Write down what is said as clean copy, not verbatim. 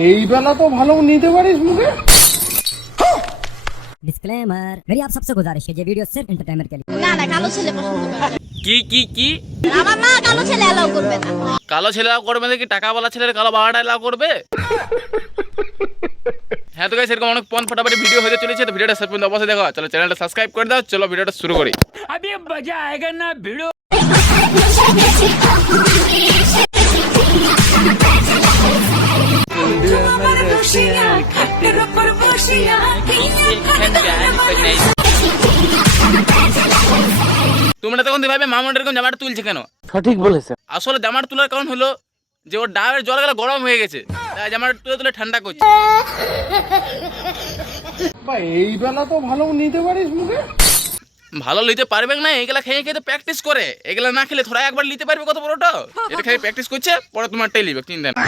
এই বেলা তো ভালো নিতে পারিস মুখে। डिस्क्लेमर, मेरी आप सबसे गुजारिश है ये वीडियो सिर्फ एंटरटेनमेंट के लिए। না না কালো ছেলে পছন্দ করে। কি আমার মা কালো ছেলে অ্যালাউ করবে না। কালো ছেলে করবে নাকি টাকাওয়ালা ছেলের কালো বাবাটা এলাও করবে? হ্যাঁ তো গাইস, এরকম অনেক পন ফটাফটি ভিডিও হতে চলেছে, তো ভিডিওটা শেষ পর্যন্ত অবশ্যই দেখো। চলো চ্যানেলটা সাবস্ক্রাইব করে দাও, চলো ভিডিওটা শুরু করি। अभी मजा आएगा ना भिड़ो। তোমরা তখন ভাবে মামুন এরকম জামাটা তুলছে কেন? সঠিক বলেছে। আসলে জামাটা তোলার কারণ হলো যে ওর ডাবের জল গেলে গরম হয়ে গেছে, তাই জামাটা তুলে তুলে ঠান্ডা করছে। এই বেলা তো ভালো নিতে পারিস মুখে। ভালো নিতে পারবে না, এগুলা খেয়ে খেয়ে প্র্যাকটিস করে, এগুলা না খেলে থোড়া একবার নিতে পারবে কত বড়টা। এটা খেয়ে প্র্যাকটিস করছে, পরে তোমার টেলিবে চিন্তা না।